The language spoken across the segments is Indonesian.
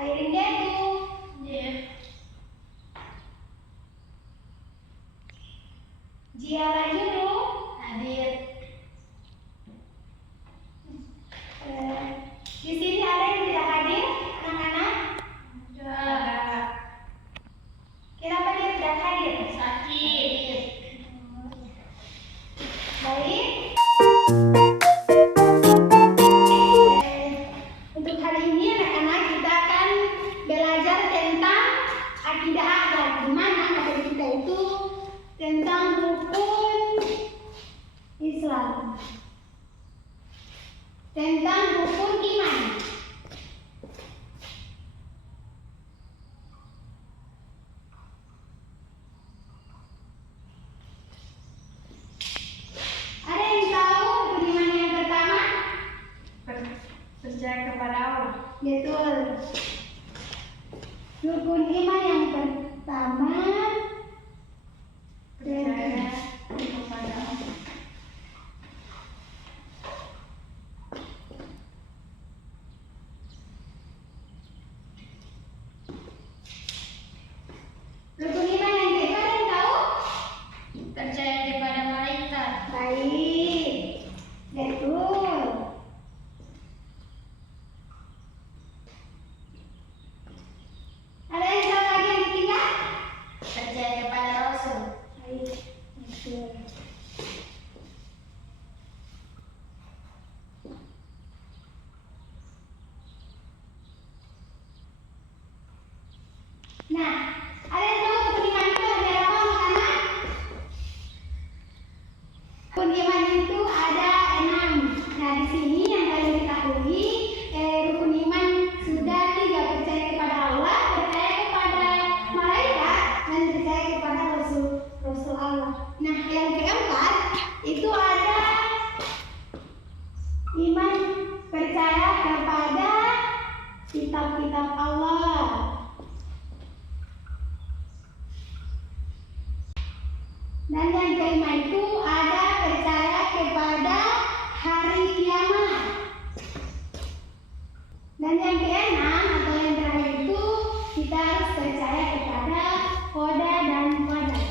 Airin dia tuh. Iya. Jiara Juru. Hadir. Di sini ada yang tidak hadir, anak-anak? Enggak. Kenapa dia tidak hadir? Sakit. Baik. Untuk hari ini anak-anak kita akan belajar tentang akidah akhlak, di mana materi kita itu tentang rukun Islam, tentang rukun iman. Ada yang tahu rukun iman yang pertama? Percaya kepada Allah. Betul. Rukun iman yang pertama Percaya kepada Allah. rukun iman yang kedua ada yang tahu? Percaya kepada malaikat. Baik. Betul. Ada yang tahu lagi yang ketiga? Percaya kepada Rasul. Baik. Betul. Nah, ada yang tahu rukun iman itu ada apa anak-anak? Rukun iman itu ada 6. Nah, di sini yang kalian ketahui, rukun iman sudah 3, percaya kepada Allah, percaya kepada malaikat, dan percaya kepada Rasul Allah. Nah, yang keempat itu ada iman percaya kepada kitab-kitab Allah. Dan yang kelima itu ada percaya kepada hari kiamat. Dan yang keenam atau yang terakhir itu kita harus percaya kepada qada dan qadar.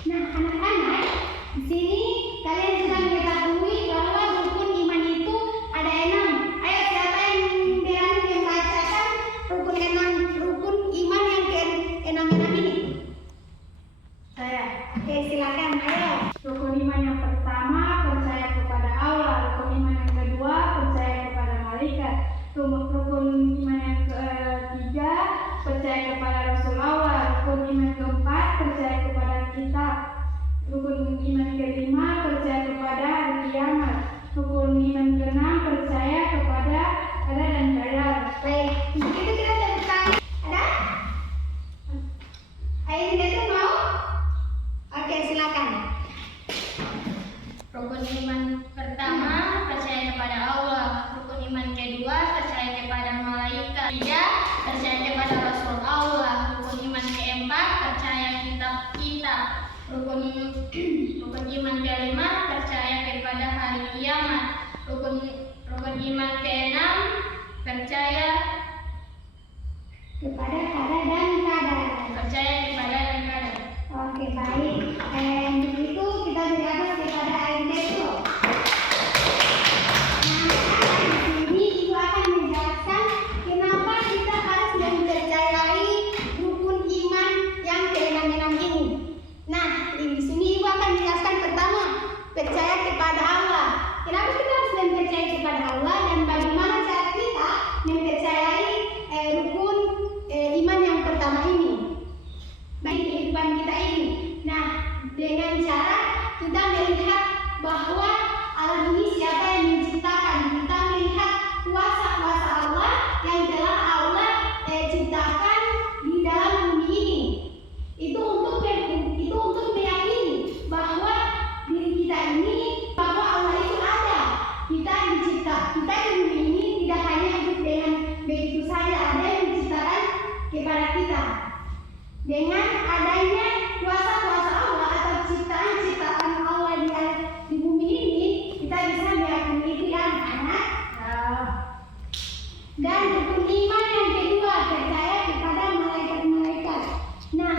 Nah, anak-anak, di sini kalian sudah mengetahui bahwa rukun iman itu ada 6. Ayo siapa yang berani membacakan rukun iman yang ke-6 ini? Saya. Oke, silakan. Ayo. Rukun iman yang pertama percaya kepada Allah. Rukun iman yang kedua percaya kepada malaikat. Rukun iman yang ketiga percaya kepada Rasul Allah. Rukun iman keempat percaya kepada kitab. Rukun iman kelima percaya kepada hari kiamat. Rukun iman keenam percaya kepada qada dan qadar. Baik, untuk itu kita tepuk tangan. Ada? Airin itu mau? Oke, silakan. Rukun iman pertama percaya kepada Allah. Rukun iman kedua percaya kepada malaikat. Tiga percaya kepada Rasul Allah. Rukun iman keempat percaya kitab-kitab. Rukun iman kelima percaya kepada hari kiamat. Rukun iman keenam percaya Kepada qada dan qadar. kepada dan qadar. Oke, baik. Untuk itu kita berikan kepada Airin itu. Nah, di sini Ibu akan menjelaskan kenapa kita harus mempercayai rukun iman yang ke-6 ini. Nah, di sini Ibu akan menjelaskan pertama, percaya kepada Allah. Kenapa kita harus mempercayai kepada Allah dan bagaimana cara kita mempercayai rukun iman yang pertama ini bagi kehidupan kita ini. Nah, dengan cara kita negara kita. Dengan adanya kuasa-kuasa Allah atau ciptaan-ciptaan Allah di bumi ini, kita bisa meyakini itu ya anak-anak. Dan rukun iman yang kedua, percaya kepada malaikat-malaikat. Nah,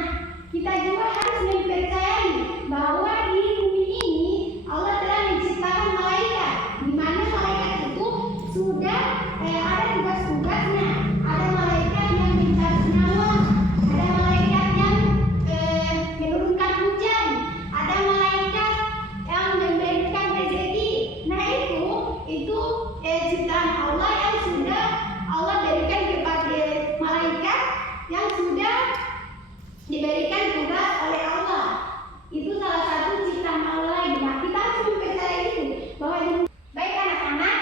kita juga harus mempercayai bahwa di bumi ini Allah telah menciptakan malaikat, di mana malaikat itu sudah ada tugas-tugasnya. Ada malaikat yang mencabut nyawa, ada malaikat yang menurunkan hujan, ada malaikat yang memberikan rezeki. Nah itu ciptaan Allah yang sudah Allah berikan kepada malaikat yang sudah diberikan tugas oleh Allah. Itu salah satu ciptaan Allah lagi. Nah, kita harus mempercayai itu bahwa baik anak-anak,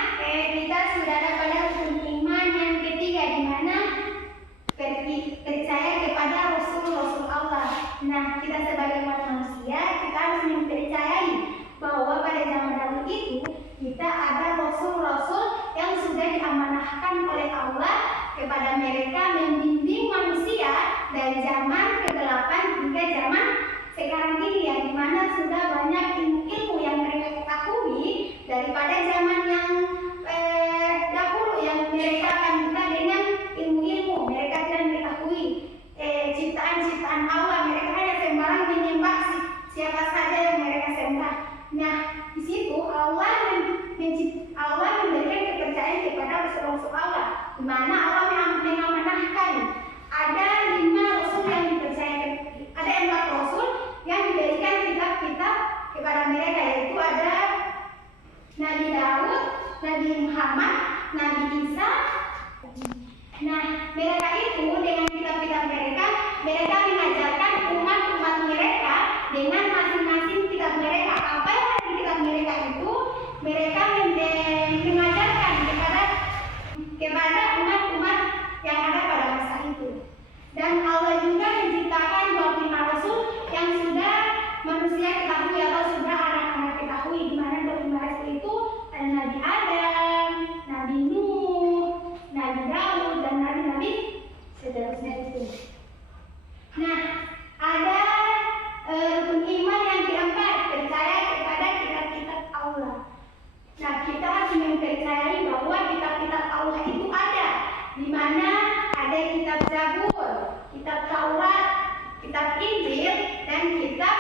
kita sudah ada pada rukun iman yang ketiga, di mana percaya kepada Rasul Allah. Nah, kita sebagai umat manusia, kita harus mempercayai bahwa pada zaman dahulu itu kita ada Rasul-Rasul yang sudah diamanahkan oleh Allah kepada mereka membimbing manusia dari zaman kegelapan hingga zaman sekarang ini ya, di mana sudah banyak ilmu-ilmu yang mereka ketahui daripada zaman yang dahulu yang mereka akan buka dengan ilmu-ilmu. Mereka tidak mengetahui ciptaan-ciptaan Allah. Mereka hanya sembarang menyembah siapa saja yang mereka sembah. Nah, di situ Allah memberikan kepercayaan kepada Rasul Allah, di mana Allah mengamanahkan ada 5 rasul yang dipercayakan, ada 4 rasul yang diberikan kitab-kitab kepada mereka, yaitu ada Nabi Daud, Nabi Muhammad, Nabi Isa. Nah, mereka itu dengan kitab-kitab mereka mengajarkan umat-umat mereka dengan masing-masing kitab mereka. Apa yang ada di kitab mereka itu mereka mengajarkan kepada umat-umat yang ada pada masa itu. Dan Allah juga menciptakan 25 rasul yang sudah manusia ketahui atau sudah anak-anak ketahui, di mana 25 rasul itu ada Nabi Adam, Nabi Nuh, Nabi Daud, dan Nabi seterusnya itu. Nah, ada rukun iman yang keempat, percaya kepada kitab-kitab Allah. Nah, kita harus mempercayai bahwa kitab-kitab Allah itu ada, di mana ada kitab Zabur, kitab Taurat, kitab Injil, dan kitab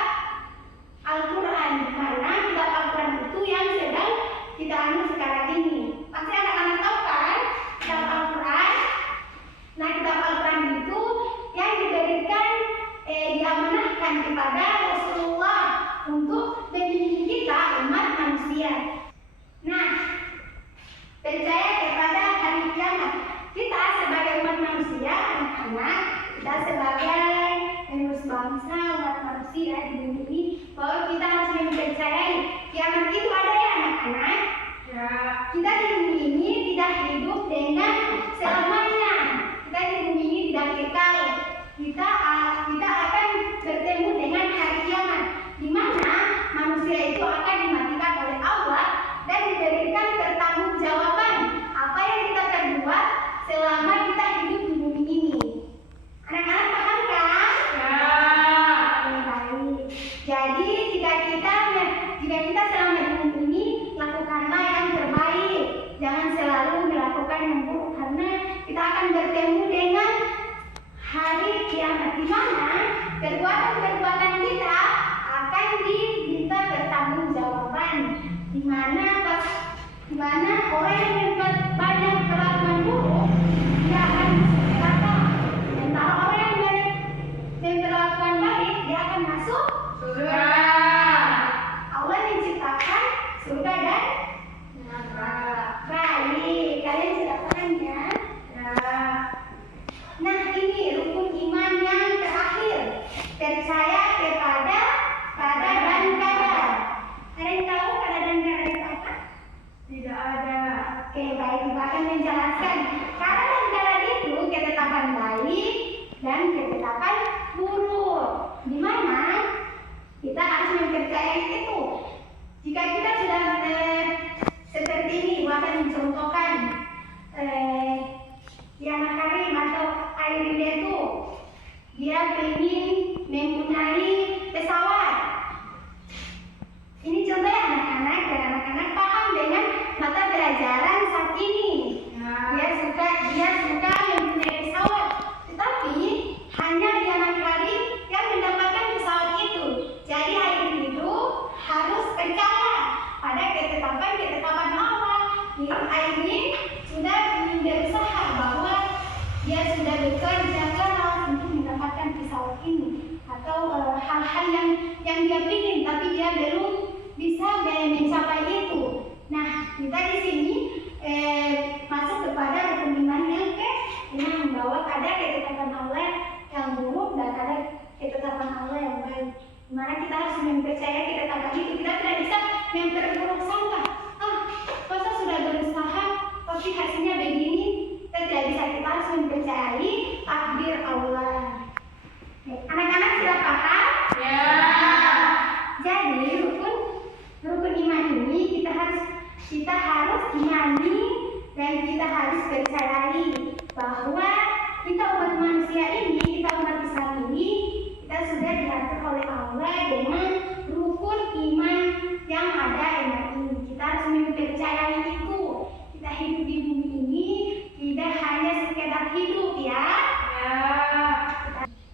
Al-Quran. Karena kitab Al-Quran itu yang sedang kita anu sekarang ini. Pasti anak-anak tahu kan kitab Al-Quran? Nah, kitab Al-Quran itu yang diberikan diamanahkan kepada Rasulullah untuk membimbing kita umat manusia. Nah, percaya kepada hari kiamat. Kita sebagai umat manusia, anak-anak, kita sebagai penerus bangsa, umat manusia di bumi ini, bahwa kita harus mempercayai kiamat itu ada ya anak-anak. Ya. Kita di bumi ini tidak hidup dengan selamanya. Kita di bumi ini tidak kekal. Kita akan bertemu dengan hari kiamat, di mana manusia itu akan dimatikan oleh Allah dan diberikan pertanggungjawaban apa yang kita perbuat selama kita hidup di bumi ini. Anak-anak paham kan? Ya. Baik. Jadi jika kita selama di bumi ini, lakukanlah yang terbaik. Jangan selalu melakukan yang buruk, karena kita akan bertemu dengan hari kiamat, di mana perbuatan-perbuatan kita akan diminta pertanggungjawaban. Di mana orang yang membuat banyak perlakuan buruk, dia akan masuk neraka. Sementara orang yang memperlakukan baik, dia akan masuk surga. Allah menciptakan surga dan neraka. Baik, kalian sudah paham ya? Nah, ini rukun iman yang terakhir, percaya kepada qadar dan qadar. Kalian tahu qadar dan qadar itu apa? Tidak ada. Oke, dia ingin mempunyai pesawat. Ini contoh ya anak-anak, dan anak-anak paham dengan mata pelajaran saat ini. Dia suka mempunyai pesawat, tetapi hanya dia nanti hari yang mendapatkan pesawat itu. Jadi adik itu harus percaya pada ketetapan Allah. Adik sudah berusaha bahwa dia sudah bekerja keras untuk mendapatkan pesawat ini, atau hal-hal yang dia ingin tapi dia belum bisa mencapai itu. Nah, kita di sini masuk kepada rukun iman yang bahwa ada ketetapan Allah yang buruk dan ada ketetapan Allah yang baik. Dimana kita harus mempercayai ketetapan itu. Kita tidak bisa memperburuk sangka. Masa sudah berusaha tapi hasilnya begini? Kita tidak bisa. Kita harus mempercayai takdir Allah. Anak-anak sudah paham? Ya. Jadi rukun iman ini kita harus imani dan kita harus percayai bahwa kita umat manusia ini, kita umat Islam ini, kita sudah diatur oleh Allah dengan rukun iman yang ada ini. Kita harus mempercayai itu. Kita hidup di bumi ini tidak hanya sekedar hidup ya.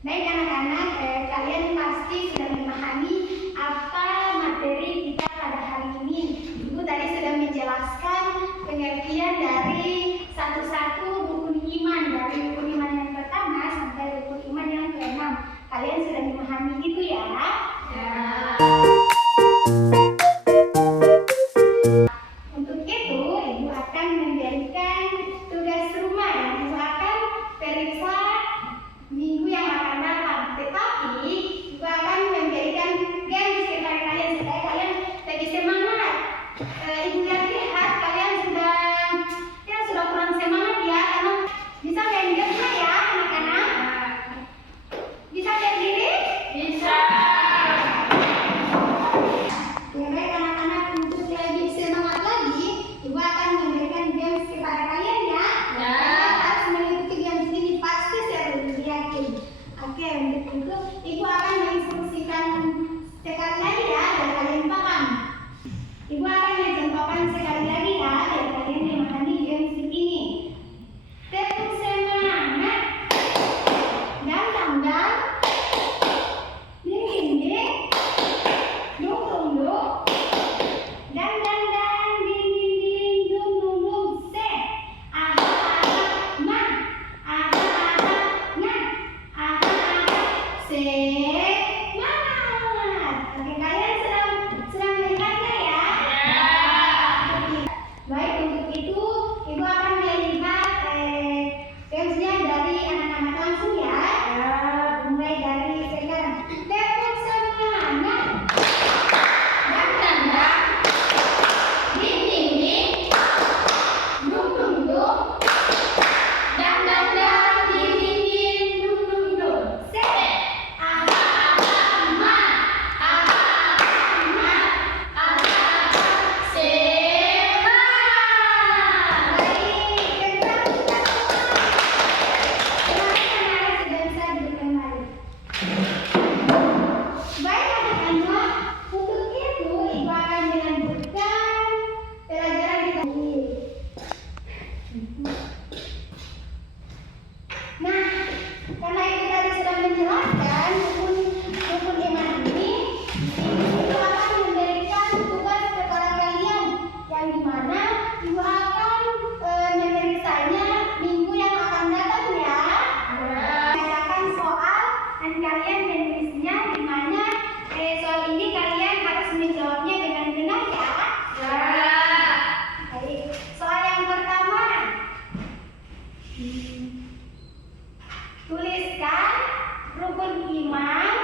Baik anak-anak, kalian pasti sudah memahami apa materi kita pada hari ini. Ibu tadi sudah menjelaskan pengertian dari satu-satu rukun iman, dari rukun iman yang pertama sampai rukun iman yang keenam. Kalian sudah memahami itu ya? Ya. Untuk itu, Ibu akan memberikan tugas rumah yang Ibu akan periksa minggu yang akan datang. Tetapi Ibu akan memberikan games kepada kalian supaya kalian lebih semangat. Ibu lihat kalian sudah kurang semangat ya, karena bisa main gamenya ya anak-anak. Bisa berdiri? Bisa. Baik anak-anak, untuk lebih semangat lagi, Ibu akan memberikan games kepada kalian ya. Kalian harus mengikuti games ini, pasti seru, yakin. Oke, untuk itu Ibu akan menginstruksikan sekali lagi ya, biar kalian paham. Ibu akan mencontohkan sekali lagi ya, biar kalian memahami games ini. Tepuk semangat. Dang. Ding. Dung. Dang. Ding. Dung. Se. Ma. Nga. Semangat. Oke, kalian sedang melihatnya ya? Baik, untuk itu Ibu akan melihat gamesnya dari anak-anak langsung ya. Mulai dari sekarang. Tepuk semangat. Dang. Ding. Dung. Dang. Ding. Dung. Se. Ma. Baik anak-anak, untuk itu Ibu akan melanjutkan pelajaran kita ini. Nah, karena Ibu tadi sudah menjelaskan rukun iman ini, Ibu akan memberikan tugas kepada kalian yang dimana Ibu akan memeriksanya minggu yang akan datang ya. Menanyakan soal dan kalian menulisnya, dimana soal ini kalian harus menjawabnya dengan benar ya. Baik, soal yang pertama, tuliskan rukun iman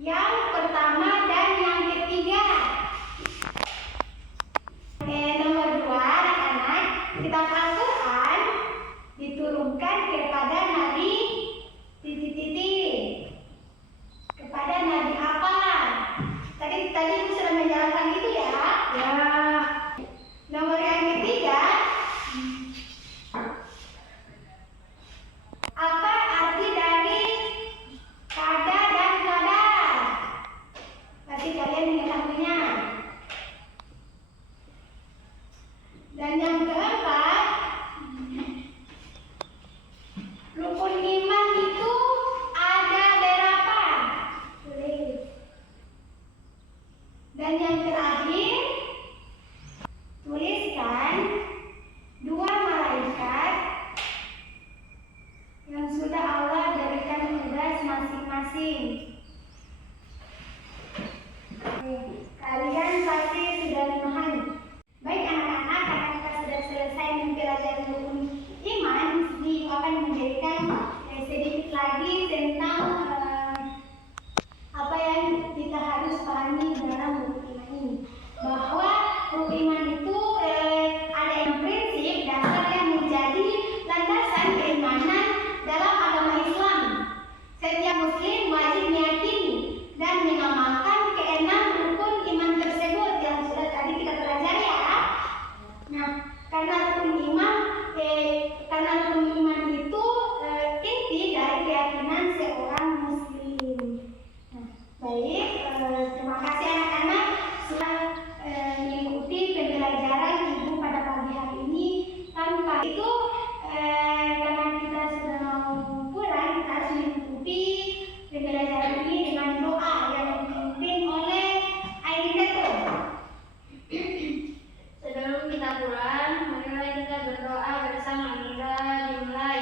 yang pertama dan yang ketiga. Nomor 2 anak-anak, kitab Al-Quran diturunkan kepada Nabi kepada Nabi apa? Tadi Ibu sudah menjelaskan itu ya. Nomor yang ketiga, apa tentang apa yang kita harus pahami dalam rukun iman ini. Bahwa rukun iman itu ada yang prinsip dasar yang menjadi landasan keimanan dalam agama Islam. Setiap muslim wajib meyakini dan mengamalkan keenam rukun iman tersebut yang sudah tadi kita pelajari ya. Nah, karena rukun iman itu inti dari keyakinan seorang muslim. Nah, baik, terima kasih anak-anak sudah mengikuti pembelajaran ibu pada pagi hari ini. Tanpa itu, karena kita sudah mau pulang, kita harus mengikuti pembelajaran ini dengan doa yang dipimpin oleh Ainito. Sebelum kita pulang, marilah kita berdoa bersama. Kita dimulai.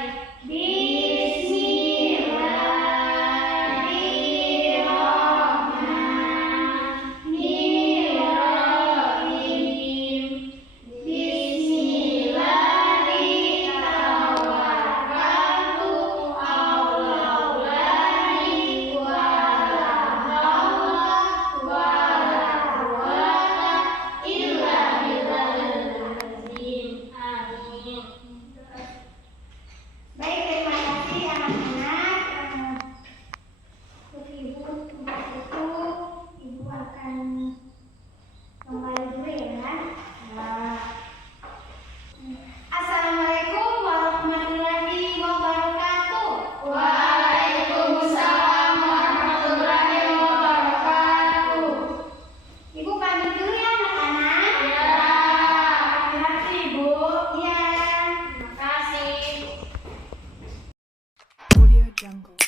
Baik, terima kasih anak-anak. Untuk ibu, untuk itu ibu akan kembali dulu ya. Assalamualaikum warahmatullahi wabarakatuh. Waalaikumsalam warahmatullahi wabarakatuh. Ibu pamit dulu ya anak-anak. Ya, hati-hati Ibu. Ya. Terima kasih. Audio Jungle.